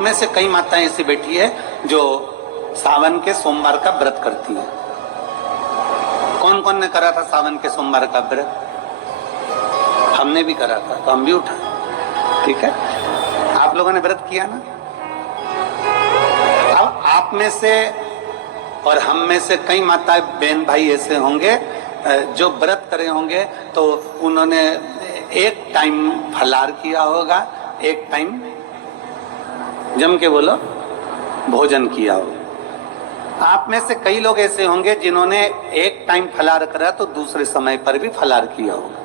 में से कई माताएं ऐसी बैठी है जो सावन के सोमवार का व्रत करती है। कौन कौन ने करा था सावन के सोमवार का व्रत? हमने भी करा था, तो हम भी उठा। ठीक है, आप लोगों ने व्रत किया ना। अब आप में से और हम में से कई माताएं बहन भाई ऐसे होंगे जो व्रत करे होंगे, तो उन्होंने एक टाइम फलार किया होगा, एक टाइम जम के बोलो भोजन किया होगा। आप में से कई लोग ऐसे होंगे जिन्होंने एक टाइम फलार करा तो दूसरे समय पर भी फलार किया होगा।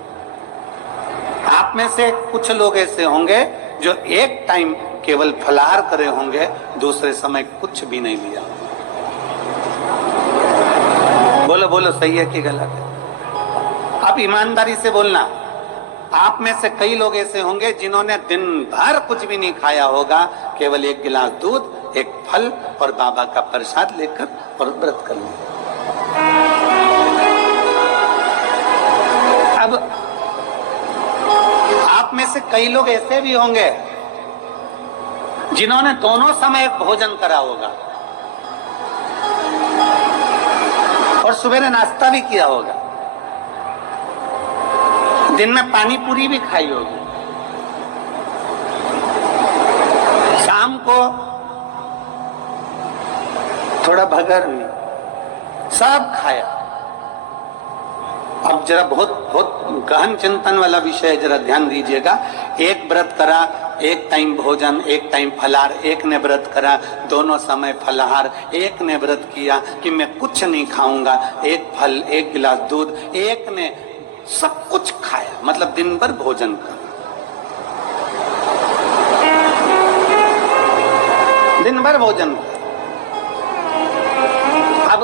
आप में से कुछ लोग ऐसे होंगे जो एक टाइम केवल फलाहार करे होंगे, दूसरे समय कुछ भी नहीं लिया। बोलो बोलो, सही है कि गलत है? आप ईमानदारी से बोलना। आप में से कई लोग ऐसे होंगे जिन्होंने दिन भर कुछ भी नहीं खाया होगा, केवल एक गिलास दूध, एक फल और बाबा का प्रसाद लेकर और व्रत कर लिया। अब आप में से कई लोग ऐसे भी होंगे जिन्होंने दोनों समय भोजन करा होगा और सुबह नाश्ता भी किया होगा, दिन में पानी पूरी भी खाई होगी, शाम को थोड़ा भगर भी, सब खाया। अब जरा बहुत गहन चिंतन वाला विषय है, जरा ध्यान दीजिएगा। एक व्रत करा, एक टाइम भोजन, एक टाइम फलाहार। एक ने व्रत करा दोनों समय फलाहार। एक ने व्रत किया कि मैं कुछ नहीं खाऊंगा, एक फल, एक गिलास दूध। एक ने सब कुछ खाया, मतलब दिन भर भोजन करा, दिन भर भोजन करा। अब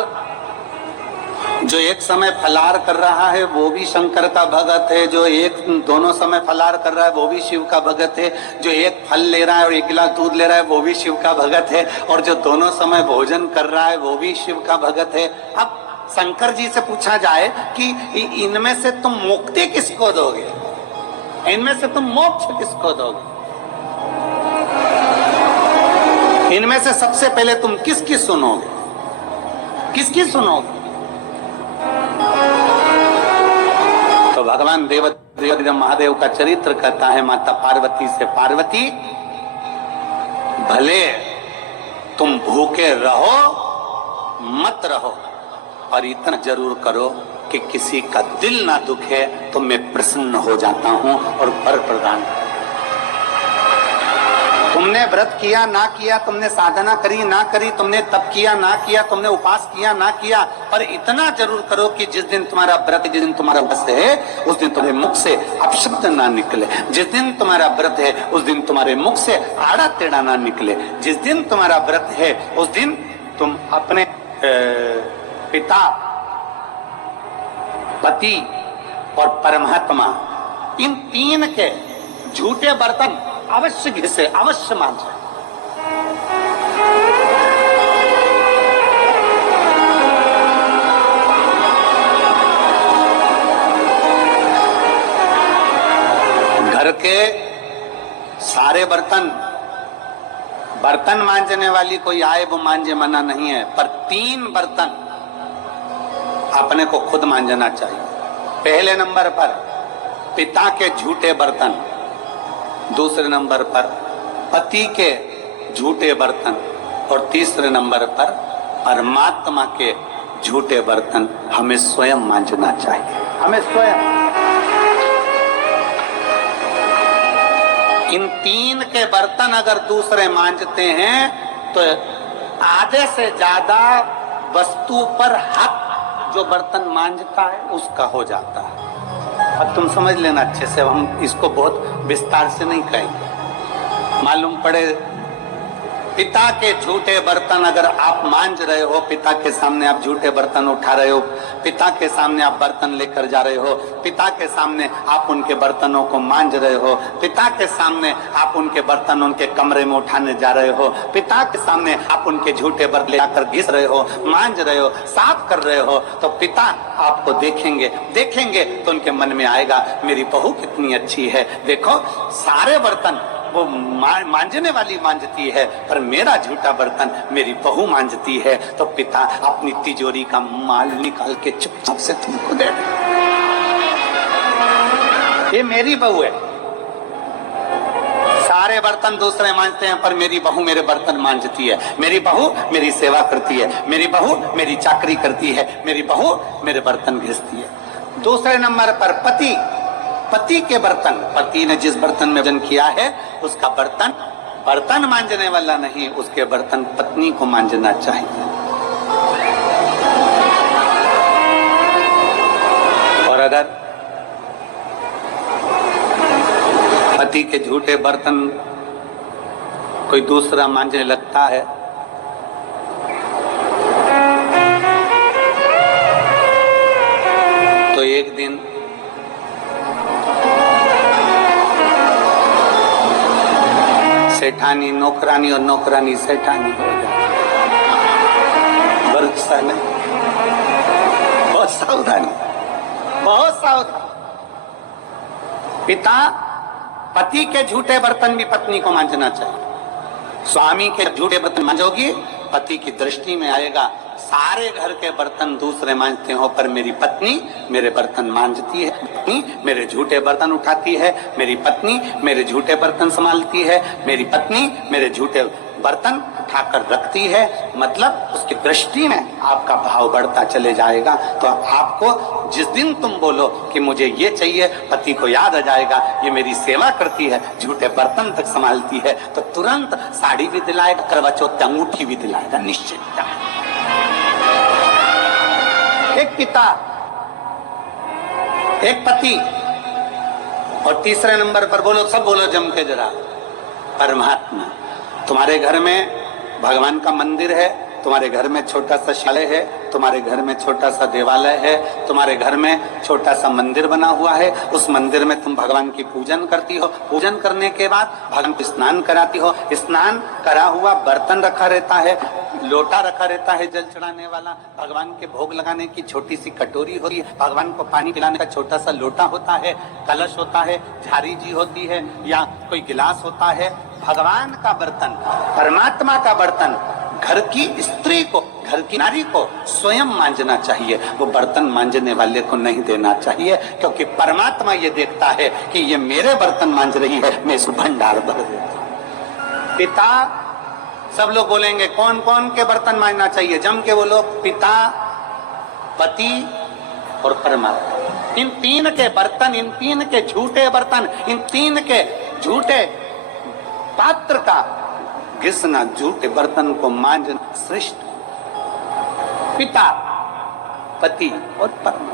जो एक समय फलाहार कर रहा है वो भी शंकर का भगत है, जो एक दोनों समय फलाहार कर रहा है वो भी शिव का भगत है, जो एक फल ले रहा है और एक गिलास दूध ले रहा है वो भी शिव का भगत है, और जो दोनों समय भोजन कर रहा है वो भी शिव का भगत है। अब शंकर जी से पूछा जाए कि इनमें से तुम मुक्ति किसको दोगे, इनमें से तुम मोक्ष किसको दोगे, इनमें से सबसे पहले तुम किसकी सुनोगे, किसकी सुनोगे? तो भगवान देव महादेव का चरित्र कहता है माता पार्वती से, पार्वती भले तुम भूखे रहो मत रहो, और इतना जरूर करो कि किसी का दिल ना दुखे, तो मैं प्रसन्न हो जाता हूं और वर प्रदान। तुमने व्रत किया ना किया, तुमने साधना करी ना करी, तुमने तप किया ना किया, तुमने उपास किया ना किया, पर इतना जरूर करो कि जिस दिन तुम्हारा व्रत, जिस दिन तुम्हारा व्रत है, उस दिन तुम्हारे मुख से अपशब्द ना निकले। जिस दिन तुम्हारा व्रत है उस दिन तुम्हारे मुख से आड़ा टेढ़ा ना निकले। जिस दिन तुम्हारा व्रत है उस दिन तुम अपने पिता, पति और परमात्मा, इन तीन के झूठे बर्तन अवश्य घिसे, अवश्य मांजे। घर के सारे बर्तन मांजने वाली कोई आए वो मांजे, मना नहीं है, पर 3 बर्तन अपने को खुद मांजना चाहिए। पहले नंबर पर पिता के झूठे बर्तन, दूसरे नंबर पर पति के झूठे बर्तन, और तीसरे नंबर पर परमात्मा के झूठे बर्तन हमें स्वयं मांजना चाहिए, हमें स्वयं। इन 3 के बर्तन अगर दूसरे मांजते हैं तो आधे से ज्यादा वस्तु पर हक जो बर्तन मांजता है उसका हो जाता है। अब तुम समझ लेना अच्छे से, हम इसको बहुत विस्तार से नहीं कहेंगे। मालूम पड़े पिता के झूठे बर्तन अगर आप मांज रहे हो, पिता के सामने आप झूठे बर्तन उठा रहे हो, पिता के सामने आप बर्तन लेकर जा रहे हो, पिता के सामने आप उनके बर्तनों को मांज रहे हो, पिता के सामने आप उनके बर्तन उनके कमरे में उठाने जा रहे हो, पिता के सामने आप उनके झूठे बर्तन लेकर घिस रहे हो, मांज रहे हो, साफ कर रहे हो, तो पिता आपको देखेंगे तो उनके मन में आएगा मेरी बहू कितनी अच्छी है। देखो सारे बर्तन वो मांझने वाली मांझती है, पर मेरा झूठा बर्तन मेरी बहू मांझती है। तो पिता अपनी तिजोरी का माल निकाल के चुपचाप से तुमको दे दे। ये मेरी बहू है। सारे बर्तन दूसरे मांझते हैं, पर मेरी बहू मेरे बर्तन मांझती है। मेरी बहू मेरी सेवा करती है, मेरी बहू मेरी चाकरी करती है, मेरी बहू मेरे बर्तन घिसती है। दूसरे नंबर पर पति, पति के बर्तन, पति ने जिस बर्तन में भोजन किया है उसका बर्तन बर्तन मांझने वाला नहीं, उसके बर्तन पत्नी को मांझना चाहिए। और अगर पति के झूठे बर्तन कोई दूसरा मांझने लगता है तो एक दिन सेठानी नौकरानी और नौकरानी सेठानी हो जाती। वर्षा नहीं, बहुत सावधानी, बहुत सावधान। पिता, पति के झूठे बर्तन भी पत्नी को मांझना चाहिए। स्वामी के झूठे बर्तन मांझोगी, पति की दृष्टि में आएगा सारे घर के बर्तन दूसरे मांझते हो, पर मेरी पत्नी मेरे बर्तन मांझती है, पत्नी मेरे झूठे बर्तन उठाती है, मेरी पत्नी मेरे झूठे बर्तन संभालती है, मेरी पत्नी मेरे झूठे बर्तन उठाकर रखती है। मतलब उसकी दृष्टि में आपका भाव बढ़ता चले जाएगा। तो आपको जिस दिन तुम बोलो कि मुझे ये चाहिए, पति को याद आ जाएगा ये मेरी सेवा करती है, झूठे बर्तन तक संभालती है, तो तुरंत साड़ी भी दिलाएगा, करवा चौथ अंगूठी भी दिलाएगा, निश्चित। एक पिता, एक पति, और तीसरे नंबर पर बोलो, सब बोलो जम के जरा, परमात्मा। तुम्हारे घर में भगवान का मंदिर है, तुम्हारे घर में छोटा सा शिवालय है, तुम्हारे घर में छोटा सा देवालय है, तुम्हारे घर में छोटा सा मंदिर बना हुआ है। उस मंदिर में तुम भगवान की पूजन करती हो, पूजन करने के बाद भगवान को स्नान कराती हो, स्नान करा हुआ बर्तन रखा रहता है, लोटा रखा रहता है जल चढ़ाने वाला, भगवान के भोग लगाने की छोटी सी कटोरी होती है, भगवान को पानी पिलाने का छोटा सा लोटा होता है, कलश होता है, झारी जी होती है, या कोई गिलास होता है। भगवान का बर्तन, परमात्मा का बर्तन घर की स्त्री को, घर की नारी को स्वयं मांझना चाहिए, वो बर्तन मांझने वाले को नहीं देना चाहिए, क्योंकि परमात्मा ये देखता है कि ये मेरे बर्तन मांझ रही है, मैं इसको भंडार भर देता हूं। पिता, सब लोग बोलेंगे कौन कौन के बर्तन मांझना चाहिए, जम के बोलो, पिता, पति और परमात्मा। इन तीन के बर्तन, इन तीन के झूठे बर्तन, इन तीन के झूठे पात्र का घिसना, झूठे बर्तन को मांझना श्रेष्ठ। पिता, पति और परमात्मा।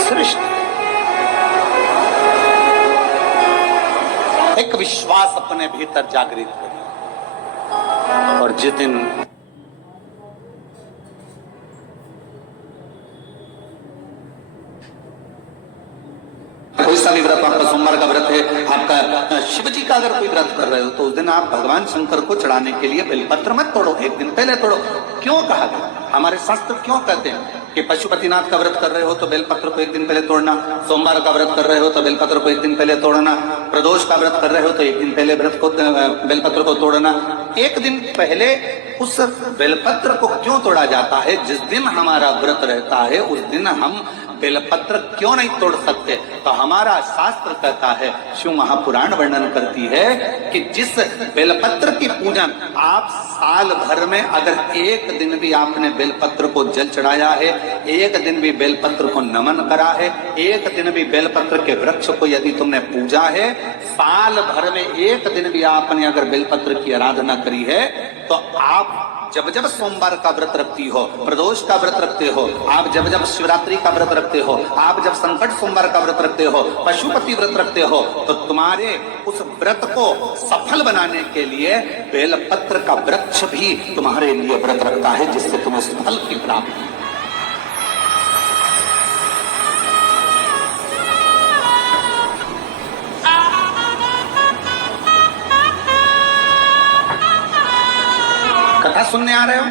श्रेष्ठ। एक विश्वास अपने भीतर जागृत करें, और जिस दिन कोई सा भी व्रत, आपका सोमवार का व्रत है, आपका शिव जी का अगर कोई व्रत कर रहे हो, तो उस दिन आप भगवान शंकर को चढ़ाने के लिए बेलपत्र मत तोड़ो, एक दिन पहले तोड़ो। क्यों कहा गया? हमारे शास्त्र क्यों कहते हैं कि पशुपतिनाथ का व्रत कर रहे हो तो बेलपत्र को एक दिन पहले तोड़ना, सोमवार का व्रत कर रहे हो तो बेलपत्र को एक दिन पहले तोड़ना, प्रदोष का व्रत कर रहे हो तो एक दिन पहले व्रत को, बेलपत्र को तोड़ना। एक दिन पहले उस बेलपत्र को क्यों तोड़ा जाता है? जिस दिन हमारा व्रत रहता है उस दिन हम बेलपत्र क्यों नहीं तोड़ सकते? तो हमारा शास्त्र कहता है, शिव महापुराण वर्णन करती है कि जिस बेलपत्र की पूजन आप साल भर में अगर एक दिन भी आपने बेलपत्र को जल चढ़ाया है, एक दिन भी बेलपत्र को नमन करा है, एक दिन भी बेलपत्र के वृक्ष को यदि तुमने पूजा है, साल भर में एक दिन भी आपने अगर बेलपत्र की आराधना करी है, तो आप जब जब सोमवार का व्रत रखती हो, प्रदोष का व्रत रखते हो, आप जब जब शिवरात्रि का व्रत रखते हो, आप जब संकट सोमवार का व्रत रखते हो, पशुपति व्रत रखते हो, तो तुम्हारे उस व्रत को सफल बनाने के लिए बेलपत्र का वृक्ष भी तुम्हारे लिए व्रत रखता है, जिससे तुम्हें फल की प्राप्ति। कथा सुनने आ रहे हो?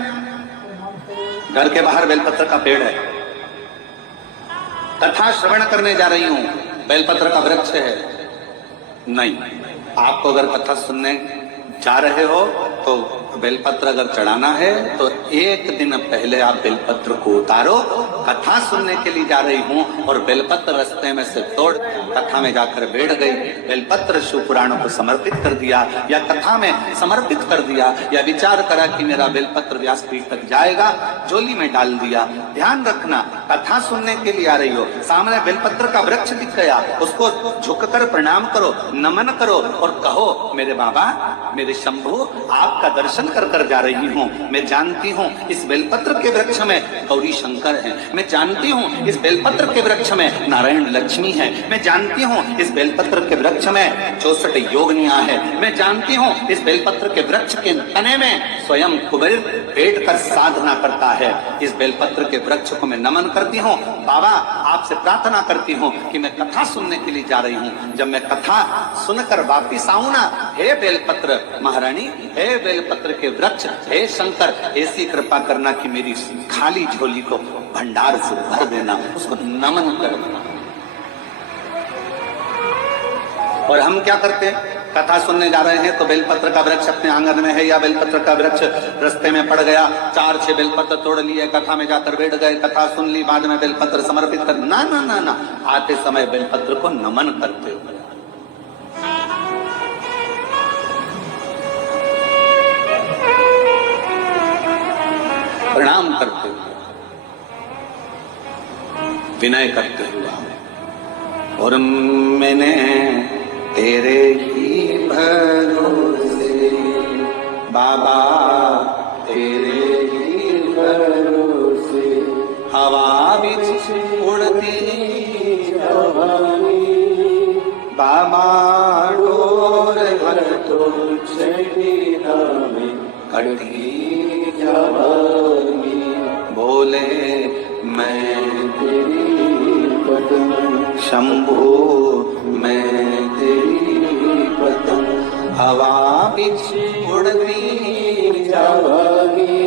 घर के बाहर बेलपत्र का पेड़ है, कथा श्रवण करने जा रही हूं, बेलपत्र का वृक्ष है। नहीं, आपको अगर कथा सुनने जा रहे हो तो बेलपत्र अगर चढ़ाना है तो एक दिन पहले आप बेलपत्र को उतारो। कथा सुनने के लिए जा रही हूं और बेलपत्र रास्ते में से तोड़ कथा में जाकर बैठ गई, बेलपत्र शिव पुराणों को समर्पित कर दिया या कथा में समर्पित कर दिया या विचार करा कि मेरा बेलपत्र व्यासपीठ तक जाएगा, झोली में डाल दिया। ध्यान रखना, कथा सुनने के लिए आ रही हो, सामने बेलपत्र का वृक्ष दिख गया, उसको झुककर प्रणाम करो, नमन करो और कहो मेरे बाबा, मेरे शंभु, आपका दर्शन कर कर जा रही हूँ। मैं जानती हूँ इस बेलपत्र के वृक्ष में गौरी शंकर है, मैं जानती हूँ इस बेलपत्र के वृक्ष में नारायण लक्ष्मी है, मैं जानती हूँ इस बेलपत्र के वृक्ष में 64 योगनियां है, मैं जानती हूँ इस बेलपत्र के वृक्ष के तने में स्वयं कुबेर बैठकर साधना करता है। इस बेलपत्र के वृक्ष को मैं नमन करती हूँ। बाबा, आपसे प्रार्थना करती हूँ कि मैं कथा सुनने के लिए जा रही हूँ, जब मैं कथा सुनकर वापिस आऊं ना, हे बेलपत्र महारानी, हे बेलपत्र के वृक्ष, हे शंकर, ऐसी कृपा करना कि मेरी खाली झोली को भंडार से भर देना, उसको नमन करना। और हम क्या करते हैं, कथा सुनने जा रहे हैं तो बेलपत्र का वृक्ष अपने आंगन में है या बेलपत्र का वृक्ष रास्ते में पड़ गया, 4-6 बेलपत्र तोड़ लिए, कथा में जाकर बैठ गए, कथा सुन ली, बाद में बेलपत्र समर्पित कर, ना ना ना ना, आते समय बेलपत्र को नमन करते हो, प्रणाम करते हुए, विनय करते हुए। और मैंने तेरे ही भरोसे बाबा, तेरे ही भरोसे हवा बिच उड़ती बाबा, डोर घर तो छड़ीना में कटी जवानी, बोले मैं तेरी पतंग शंभू, मैं तेरी पतंग हवा बिच उड़ती जवानी,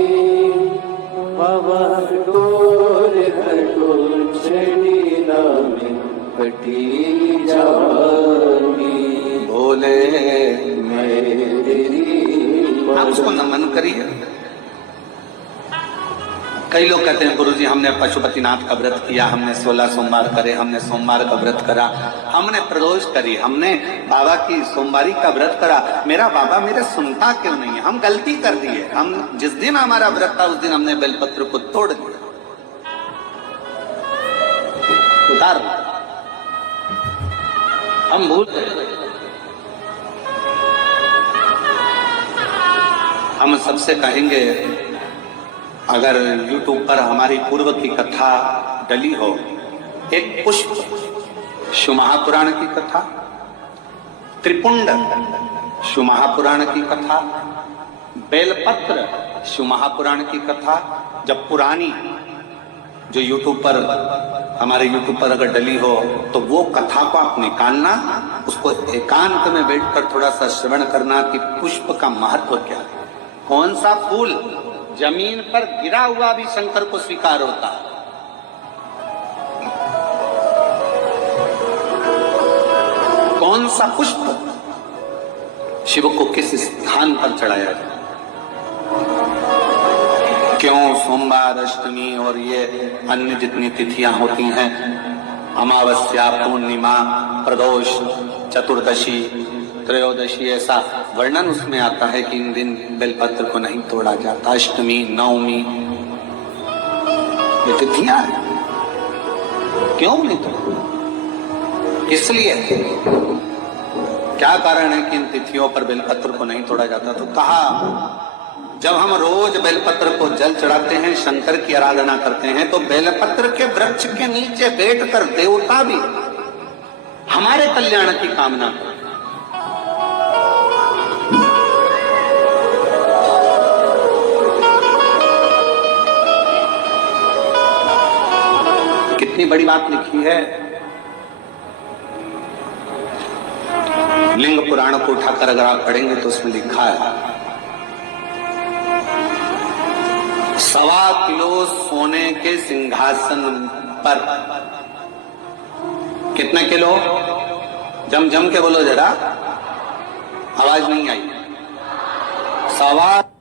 बाबा डोर घटोल छड़ीना में कटी जवानी, बोले मैं तेरी। आप उसको नमन करिए। कई लोग कहते हैं गुरुजी हमने पशुपतिनाथ का व्रत किया, हमने 16 सोमवार करे, हमने सोमवार का व्रत करा, हमने प्रदोष करी, हमने बाबा की सोमवारी का व्रत करा, मेरा बाबा मेरे सुनता क्यों नहीं है? हम गलती कर दिए, हम जिस दिन हमारा व्रत था उस दिन हमने बेलपत्र को तोड़ दिया, उतार दिया, हम भूल गए। हम सबसे कहेंगे अगर YouTube पर हमारी पूर्व की कथा डली हो, एक पुष्प शिव महापुराण की कथा, त्रिपुंड शिव महापुराण की कथा, बेलपत्र शिव महापुराण की कथा, जब पुरानी जो YouTube पर हमारे YouTube पर अगर डली हो तो वो कथा को आप निकालना, उसको एकांत में बैठकर थोड़ा सा श्रवण करना कि पुष्प का महत्व क्या है। कौन सा फूल जमीन पर गिरा हुआ भी शंकर को स्वीकार होता है, कौन सा पुष्प शिव को किस स्थान पर चढ़ाया जाए, क्यों सोमवार, अष्टमी और ये अन्य जितनी तिथियां होती हैं, अमावस्या, पूर्णिमा, प्रदोष, चतुर्दशी, त्रयोदशी, ऐसा वर्णन उसमें आता है कि इन दिन बेलपत्र को नहीं तोड़ा जाता। अष्टमी, नवमी, ये तिथियां क्यों नहीं तोड़ा, इसलिए क्या कारण है कि इन तिथियों पर बेलपत्र को नहीं तोड़ा जाता? तो कहा जब हम रोज बेलपत्र को जल चढ़ाते हैं, शंकर की आराधना करते हैं, तो बेलपत्र के वृक्ष के नीचे बैठकर देवता भी हमारे कल्याण की कामना करते। कितनी बड़ी बात लिखी है। लिंग पुराण को उठाकर अगर आप पढ़ेंगे तो उसमें लिखा है 1.25 किलो सोने के सिंहासन पर कितने किलो? जम जम के बोलो जरा, आवाज नहीं आई। 1.25